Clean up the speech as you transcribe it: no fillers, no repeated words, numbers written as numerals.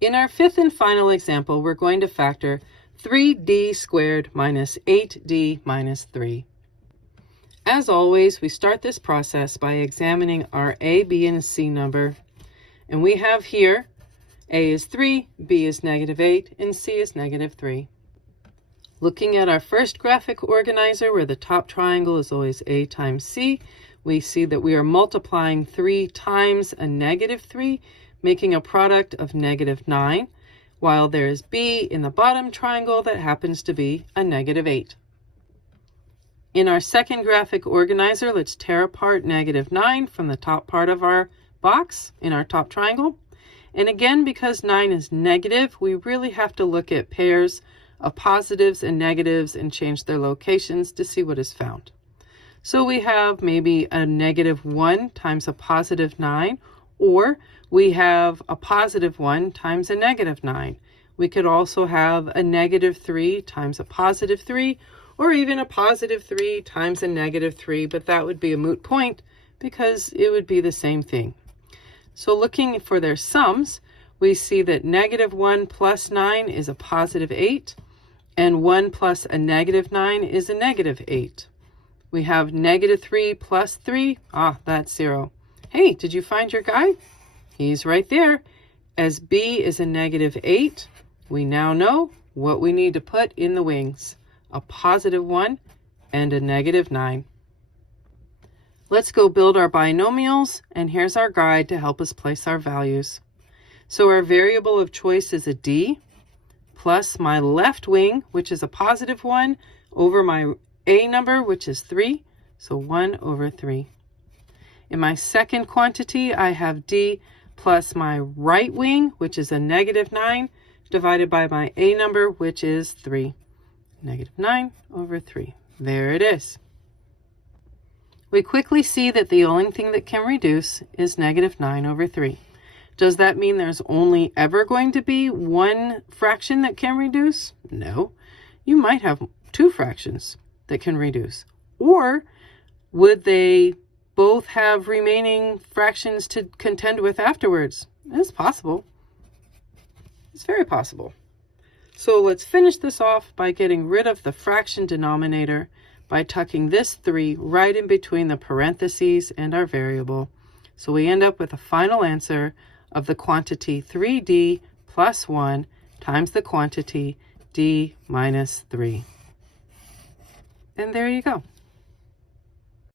In our fifth and final example, we're going to factor 3d squared minus 8d minus 3. As always, we start this process by examining our a, b, and c number. And we have here a is 3, b is -8, and c is -3. Looking at our first graphic organizer, where the top triangle is always a times c, we see that we are multiplying 3 times a -3, making a product of -9, while there is b in the bottom triangle that happens to be a -8. In our second graphic organizer, let's tear apart -9 from the top part of our box in our top triangle. And again, because 9 is negative, we really have to look at pairs of positives and negatives and change their locations to see what is found. So we have maybe a -1 times a +9, or we have a +1 times a -9. We could also have a -3 times a +3, or even a +3 times a -3, but that would be a moot point because it would be the same thing. So looking for their sums, we see that -1 plus 9 is a +8, and 1 plus a -9 is a -8. We have -3 plus 3, that's 0. Hey, did you find your guy? He's right there. As b is a -8, we now know what we need to put in the wings. A +1 and a -9. Let's go build our binomials, and here's our guide to help us place our values. So our variable of choice is a d, plus my left wing, which is a +1, over my a number, which is 3, so 1 over 3. In my second quantity, I have d plus my right wing, which is a -9, divided by my a number, which is 3. -9 over 3. There it is. We quickly see that the only thing that can reduce is -9 over 3. Does that mean there's only ever going to be one fraction that can reduce? No. You might have 2 fractions that can reduce. Or would they both have remaining fractions to contend with afterwards? It's possible. It's very possible. So let's finish this off by getting rid of the fraction denominator by tucking this 3 right in between the parentheses and our variable. So we end up with a final answer of the quantity 3d plus 1 times the quantity d minus 3. And there you go.